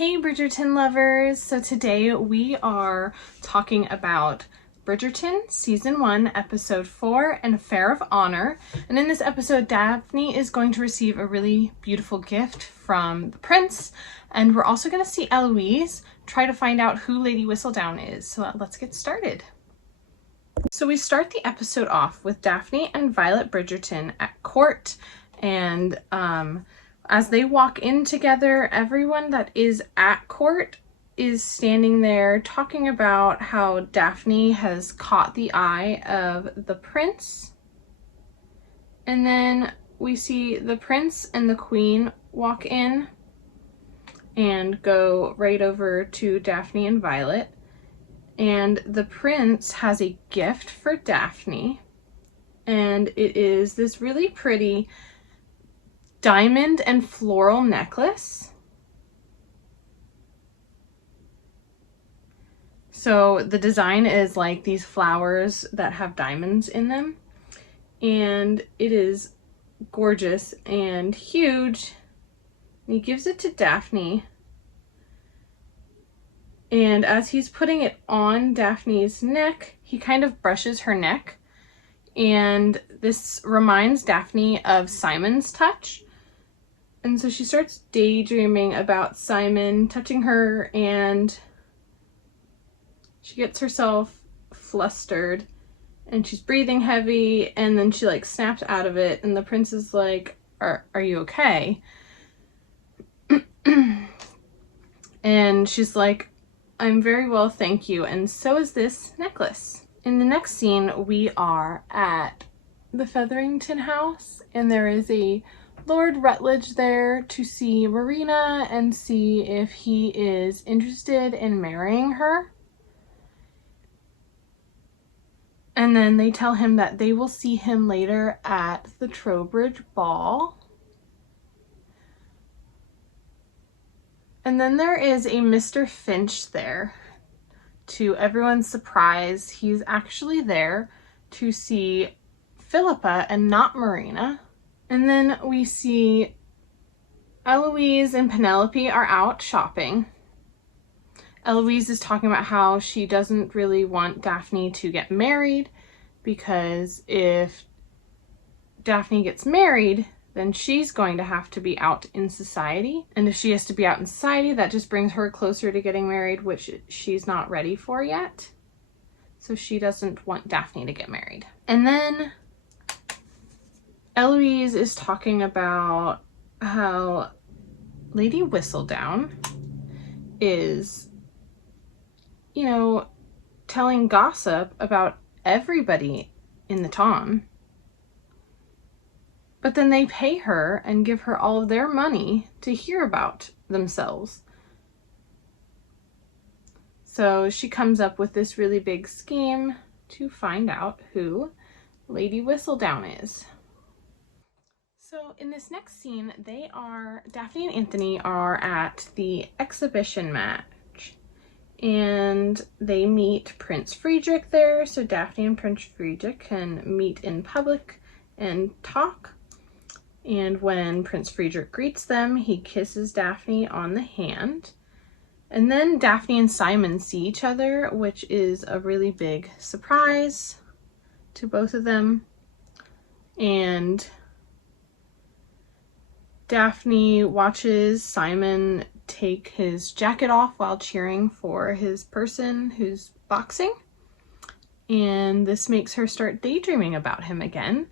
Hey Bridgerton lovers! So today we are talking about Bridgerton Season 1, Episode 4, An Affair of Honor. And in this episode, Daphne is going to receive a really beautiful gift from the prince. And we're also going to see Eloise try to find out who Lady Whistledown is. So let's get started. So we start the episode off with Daphne and Violet Bridgerton at court. And as they walk in together, everyone that is at court is standing there talking about how Daphne has caught the eye of the prince. And then we see the prince and the queen walk in and go right over to Daphne and Violet. And the prince has a gift for Daphne. And it is this really pretty diamond and floral necklace. So the design is like these flowers that have diamonds in them, and it is gorgeous and huge. And he gives it to Daphne, and as he's putting it on Daphne's neck, he kind of brushes her neck, and this reminds Daphne of Simon's touch. And so she starts daydreaming about Simon touching her, and she gets herself flustered and she's breathing heavy, and then she like snaps out of it, and the prince is like, are you okay? And she's like, I'm very well, thank you, and so is this necklace. In the next scene, we are at the Featherington house, and there is a Lord Rutledge there to see Marina and see if he is interested in marrying her. And then they tell him that they will see him later at the Trowbridge ball. And then there is a Mr. Finch there. To everyone's surprise, he's actually there to see Philippa and not Marina. And then we see Eloise and Penelope are out shopping. Eloise is talking about how she doesn't really want Daphne to get married, because if Daphne gets married, then she's going to have to be out in society. And if she has to be out in society, that just brings her closer to getting married, which she's not ready for yet. So she doesn't want Daphne to get married. And then Eloise is talking about how Lady Whistledown is, you know, telling gossip about everybody in the town. But then they pay her and give her all of their money to hear about themselves. So she comes up with this really big scheme to find out who Lady Whistledown is. So in this next scene, Daphne and Anthony are at the exhibition match, and they meet Prince Friedrich there, so Daphne and Prince Friedrich can meet in public and talk. And when Prince Friedrich greets them, he kisses Daphne on the hand. And then Daphne and Simon see each other, which is a really big surprise to both of them. And Daphne watches Simon take his jacket off while cheering for his person who's boxing. And this makes her start daydreaming about him again,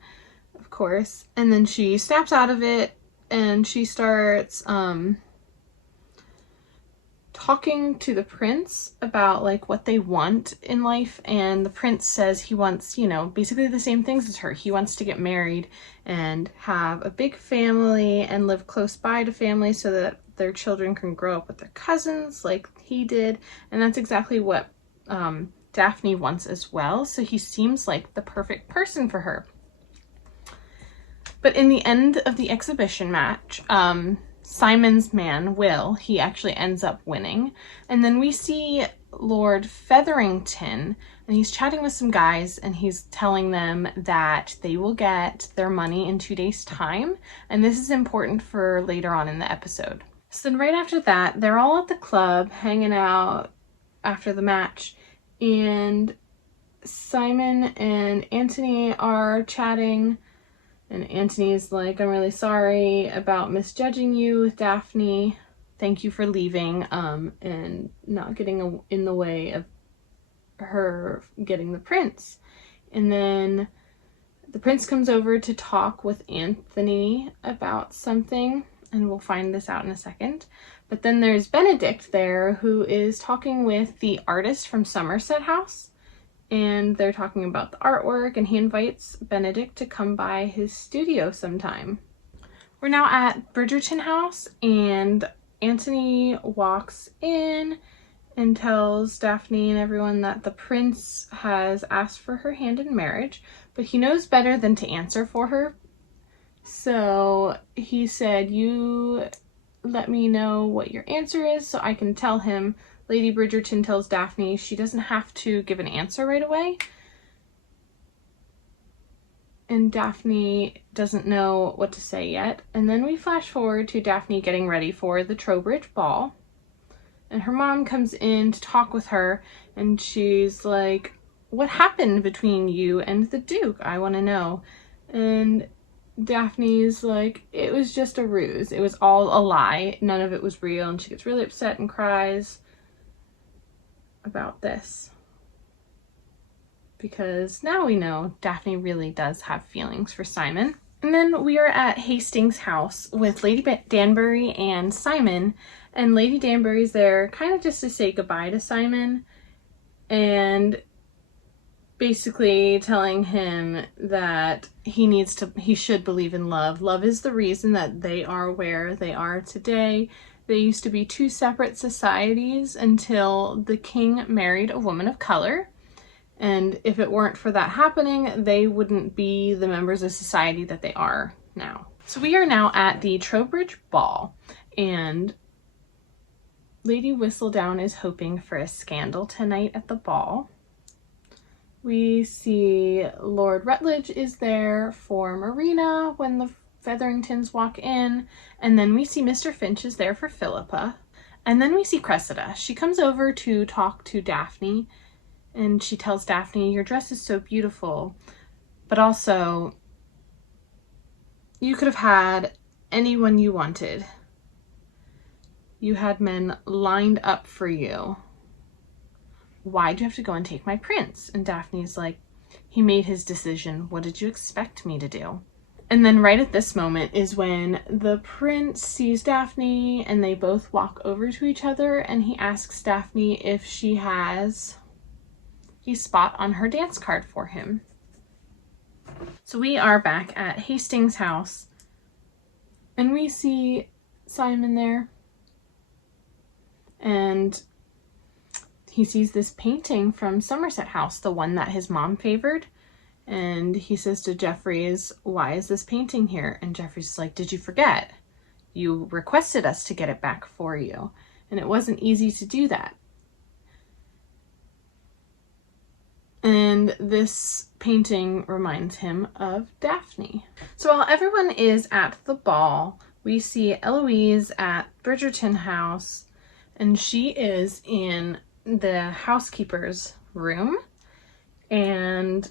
of course. And then she snaps out of it and she starts talking to the prince about like what they want in life, and the prince says he wants, you know, basically the same things as her. He wants to get married and have a big family and live close by to family so that their children can grow up with their cousins like he did, and that's exactly what Daphne wants as well. So he seems like the perfect person for her. But in the end of the exhibition match, Simon's man, Will, he actually ends up winning. And then we see Lord Featherington, and he's chatting with some guys, and he's telling them that they will get their money in 2 days' time. And this is important for later on in the episode. So then right after that, they're all at the club hanging out after the match, and Simon and Anthony are chatting, and Anthony's like, I'm really sorry about misjudging you with Daphne. Thank you for leaving and not getting in the way of her getting the prince. And then the prince comes over to talk with Anthony about something, and we'll find this out in a second. But then there's Benedict there, who is talking with the artist from Somerset House, and they're talking about the artwork, and he invites Benedict to come by his studio sometime. We're now at Bridgerton house, and Anthony walks in and tells Daphne and everyone that the prince has asked for her hand in marriage, but he knows better than to answer for her. So he said, you let me know what your answer is so I can tell him. Lady Bridgerton tells Daphne she doesn't have to give an answer right away. And Daphne doesn't know what to say yet. And then we flash forward to Daphne getting ready for the Trowbridge ball. And her mom comes in to talk with her, and she's like, what happened between you and the Duke? I want to know. And Daphne's like, it was just a ruse. It was all a lie. None of it was real. And she gets really upset and cries about this, because now we know Daphne really does have feelings for Simon. And then we are at Hastings' house with Lady Danbury and Simon, and Lady Danbury's there kind of just to say goodbye to Simon and basically telling him that he should believe in love. Love is the reason that they are where they are today. They used to be two separate societies until the king married a woman of color. And if it weren't for that happening, they wouldn't be the members of society that they are now. So we are now at the Trowbridge ball, and Lady Whistledown is hoping for a scandal tonight at the ball. We see Lord Rutledge is there for Marina when the Featheringtons walk in, and then we see Mr. Finch is there for Philippa. And then we see Cressida. She comes over to talk to Daphne, and she tells Daphne, your dress is so beautiful, but also you could have had anyone you wanted. You had men lined up for you. Why do you have to go and take my prince? And Daphne's like, he made his decision. What did you expect me to do? And then right at this moment is when the prince sees Daphne, and they both walk over to each other, and he asks Daphne if she has a spot on her dance card for him. So we are back at Hastings' house, and we see Simon there, and he sees this painting from Somerset House, the one that his mom favored. And he says to Jeffries, why is this painting here? And Jeffries is like, did you forget? You requested us to get it back for you, and it wasn't easy to do that. And this painting reminds him of Daphne. So while everyone is at the ball, we see Eloise at Bridgerton house, and she is in the housekeeper's room, and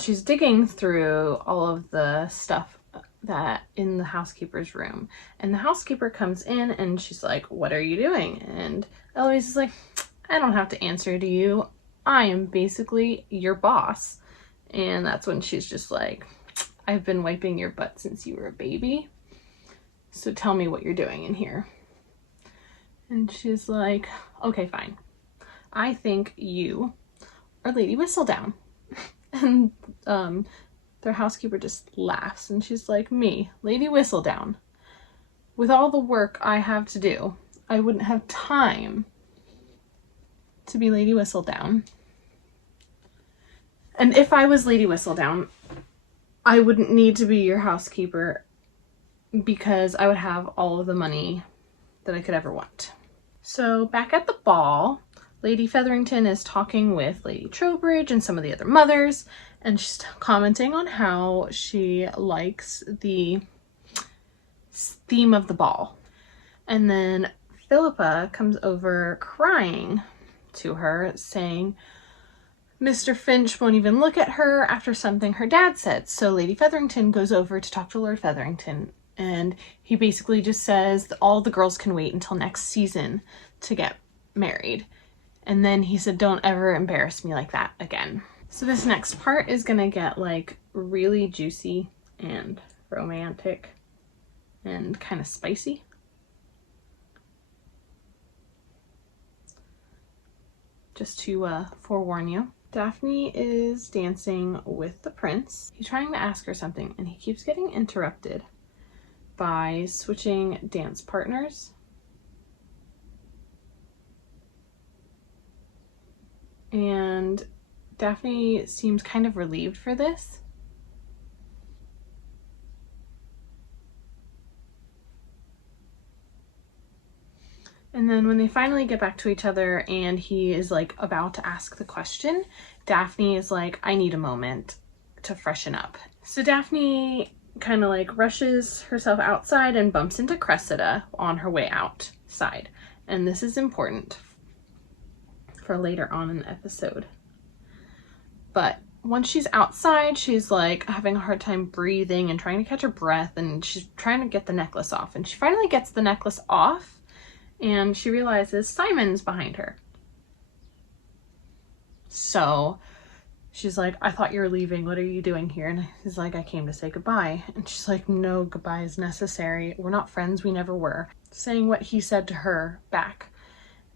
she's digging through all of the stuff that in the housekeeper's room. And the housekeeper comes in, and she's like, what are you doing? And Eloise is like, I don't have to answer to you. I am basically your boss. And that's when she's just like, I've been wiping your butt since you were a baby, so tell me what you're doing in here. And she's like, okay, fine. I think you are Lady Whistledown. And their housekeeper just laughs, and she's like, me, Lady Whistledown, with all the work I have to do, I wouldn't have time to be Lady Whistledown. And if I was Lady Whistledown, I wouldn't need to be your housekeeper, because I would have all of the money that I could ever want. So back at the ball, Lady Featherington is talking with Lady Trowbridge and some of the other mothers, and she's commenting on how she likes the theme of the ball. And then Philippa comes over crying to her, saying Mr. Finch won't even look at her after something her dad said. So Lady Featherington goes over to talk to Lord Featherington, and he basically just says that all the girls can wait until next season to get married. And then he said, don't ever embarrass me like that again. So this next part is gonna get like really juicy and romantic and kind of spicy. Just to forewarn you. Daphne is dancing with the prince. He's trying to ask her something and he keeps getting interrupted by switching dance partners. And Daphne seems kind of relieved for this. And then when they finally get back to each other and he is like about to ask the question, Daphne is like, I need a moment to freshen up. So Daphne kind of like rushes herself outside and bumps into Cressida on her way outside. And this is important for later on in the episode. But once she's outside, she's like having a hard time breathing and trying to catch her breath, and she's trying to get the necklace off. And she finally gets the necklace off. And she realizes Simon's behind her. So she's like, I thought you were leaving. What are you doing here? And he's like, I came to say goodbye. And she's like, no, goodbye is necessary. We're not friends. We never were. Saying what he said to her back.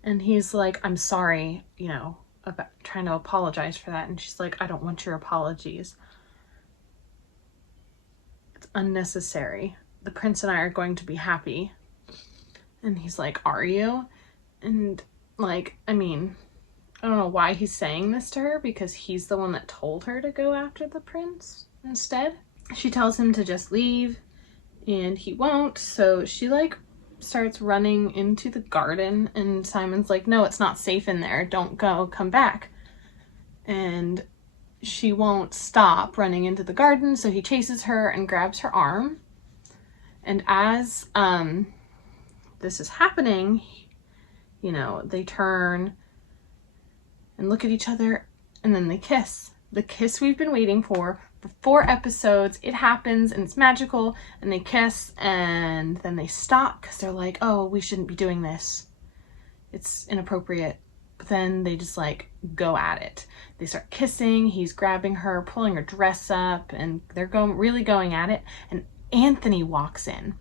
And he's like, I'm sorry, you know, about trying to apologize for that. And she's like, I don't want your apologies. It's unnecessary. The prince and I are going to be happy. And he's like, are you? And like, I mean, I don't know why he's saying this to her, because he's the one that told her to go after the prince instead. She tells him to just leave and he won't. So she like starts running into the garden and Simon's like, no, it's not safe in there. Don't go, come back. And she won't stop running into the garden. So he chases her and grabs her arm. And as, this is happening, you know, they turn and look at each other and then they kiss. The kiss we've been waiting for 4 episodes. It happens and it's magical, and they kiss and then they stop because they're like, oh, we shouldn't be doing this. It's inappropriate. But then they just like go at it. They start kissing. He's grabbing her, pulling her dress up, and they're really going at it. And Anthony walks in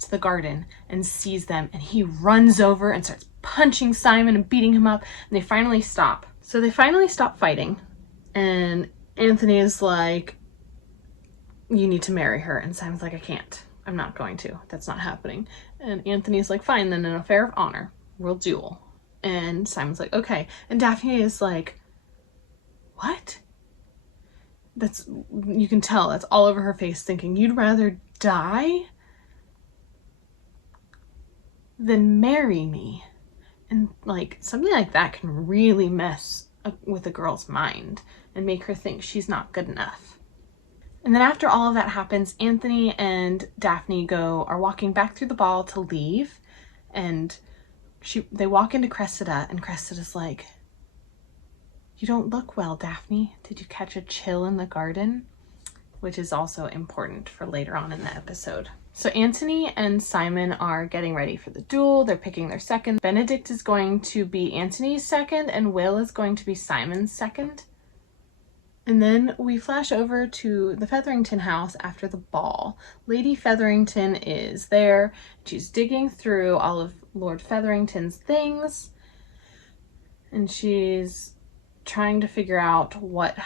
to the garden and sees them, and he runs over and starts punching Simon and beating him up, and they finally stop. So they finally stop fighting, and Anthony is like, you need to marry her. And Simon's like, I can't. I'm not going to. That's not happening. And Anthony's like, fine, then an affair of honor. We'll duel. And Simon's like, okay. And Daphne is like, what? That's, you can tell, that's all over her face, thinking, you'd rather die than marry me. And like, something like that can really mess with a girl's mind and make her think she's not good enough. And then after all of that happens, Anthony and Daphne are walking back through the ball to leave, and they walk into Cressida, and Cressida's like, you don't look well, Daphne. Did you catch a chill in the garden? Which is also important for later on in the episode. So Anthony and Simon are getting ready for the duel. They're picking their second. Benedict is going to be Anthony's second, and Will is going to be Simon's second. And then we flash over to the Featherington house after the ball. Lady Featherington is there. She's digging through all of Lord Featherington's things, and she's trying to figure out what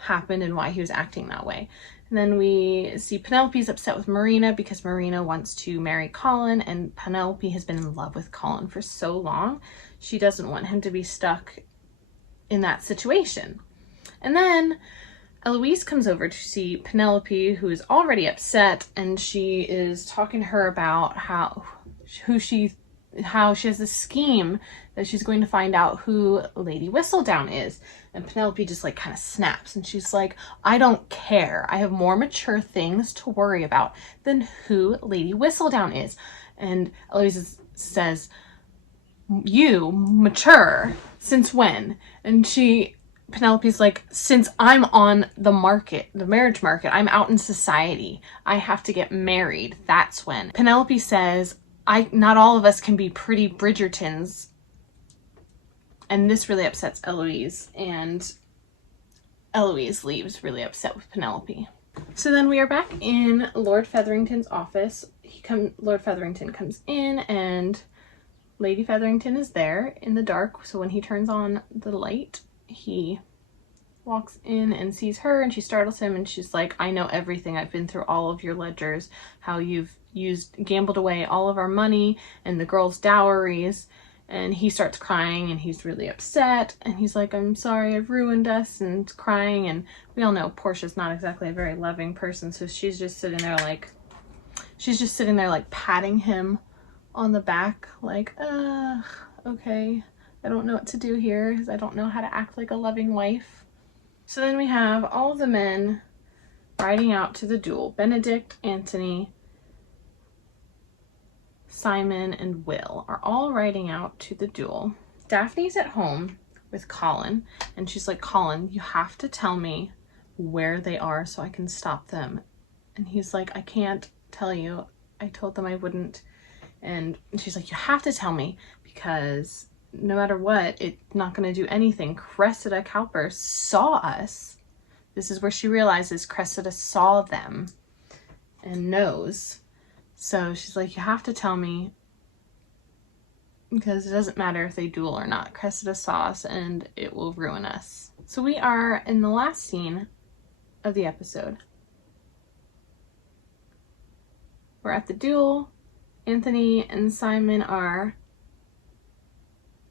happened and why he was acting that way. And then we see Penelope's upset with Marina because Marina wants to marry Colin, and Penelope has been in love with Colin for so long. She doesn't want him to be stuck in that situation. And then Eloise comes over to see Penelope, who is already upset, and she is talking to her about how she has a scheme that she's going to find out who Lady Whistledown is. And Penelope just like kind of snaps, and she's like, I don't care. I have more mature things to worry about than who Lady Whistledown is. And Eloise says, you mature since when? And Penelope's like, since I'm on the market, the marriage market, I'm out in society, I have to get married, that's when. Penelope says, not all of us can be pretty Bridgertons. And this really upsets Eloise, and Eloise leaves really upset with Penelope. So then we are back in Lord Featherington's office. Lord Featherington comes in, and Lady Featherington is there in the dark. So when he turns on the light, he walks in and sees her, and she startles him, and she's like, I know everything. I've been through all of your ledgers, how you've gambled away all of our money and the girls' dowries. And he starts crying, and he's really upset, and he's like, I'm sorry, I've ruined us, and crying. And we all know Portia's not exactly a very loving person, so she's just sitting there like patting him on the back, like, okay, I don't know what to do here, because I don't know how to act like a loving wife. So then we have all of the men riding out to the duel. Benedict, Anthony, Simon, and Will are all riding out to the duel. Daphne's at home with Colin, and she's like, Colin, you have to tell me where they are so I can stop them. And he's like, I can't tell you. I told them I wouldn't. And she's like, you have to tell me, because no matter what, it's not going to do anything. Cressida Cowper saw us. This is where she realizes Cressida saw them and knows. So she's like, you have to tell me, because it doesn't matter if they duel or not. Cressida saw us, and it will ruin us. So we are in the last scene of the episode. We're at the duel. Anthony and Simon are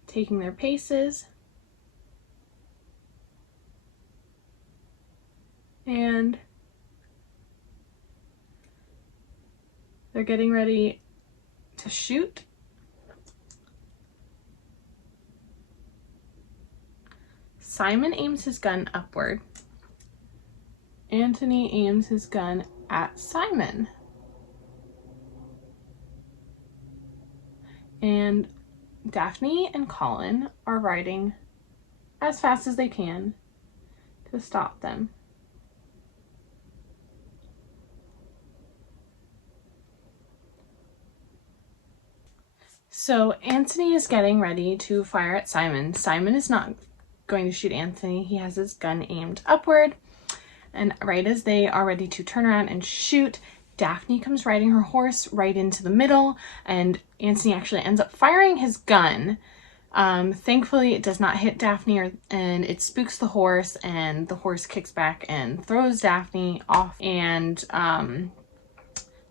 taking their paces. And they're getting ready to shoot. Simon aims his gun upward. Anthony aims his gun at Simon. And Daphne and Colin are riding as fast as they can to stop them. So Anthony is getting ready to fire at Simon. Simon is not going to shoot Anthony. He has his gun aimed upward. And right as they are ready to turn around and shoot, Daphne comes riding her horse right into the middle, and Anthony actually ends up firing his gun. Thankfully, it does not hit Daphne, and it spooks the horse, and the horse kicks back and throws Daphne off. And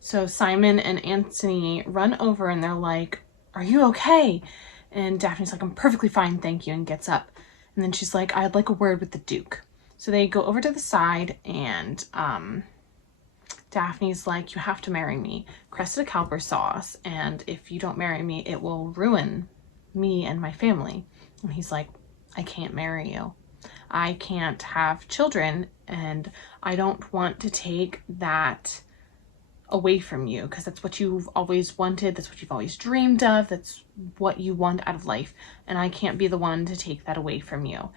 so Simon and Anthony run over, and they're like, are you okay? And Daphne's like, I'm perfectly fine, thank you, and gets up. And then she's like, I'd like a word with the Duke. So they go over to the side, and Daphne's like, you have to marry me. Cressida Cowper saw us, and if you don't marry me, it will ruin me and my family. And he's like, I can't marry you. I can't have children, and I don't want to take that away from you, because that's what you've always wanted, that's what you've always dreamed of, that's what you want out of life, and I can't be the one to take that away from you.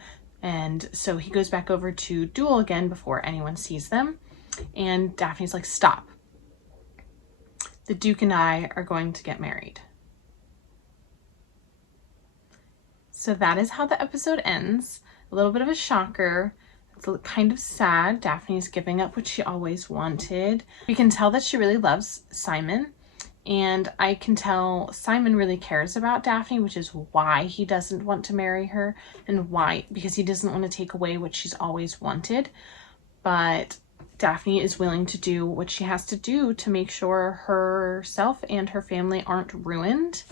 And so he goes back over to duel again before anyone sees them, and Daphne's like, stop. The Duke and I are going to get married. So that is how the episode ends. A little bit of a shocker. It's kind of sad. Daphne's giving up what she always wanted. We can tell that she really loves Simon, and I can tell Simon really cares about Daphne, which is why he doesn't want to marry her, and why, because he doesn't want to take away what she's always wanted. But Daphne is willing to do what she has to do to make sure herself and her family aren't ruined.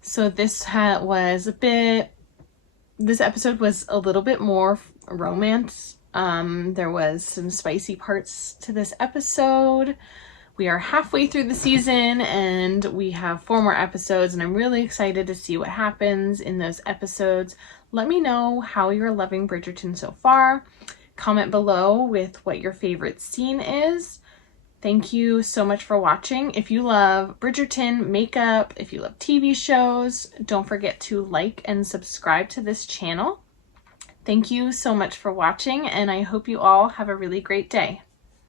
So this episode was a little bit more romance. There was some spicy parts to this episode. We are halfway through the season, and we have 4 more episodes, and I'm really excited to see what happens in those episodes. Let me know how you're loving Bridgerton so far. Comment below with what your favorite scene is. Thank you so much for watching. If you love Bridgerton, makeup, if you love TV shows, don't forget to like and subscribe to this channel. Thank you so much for watching, and I hope you all have a really great day.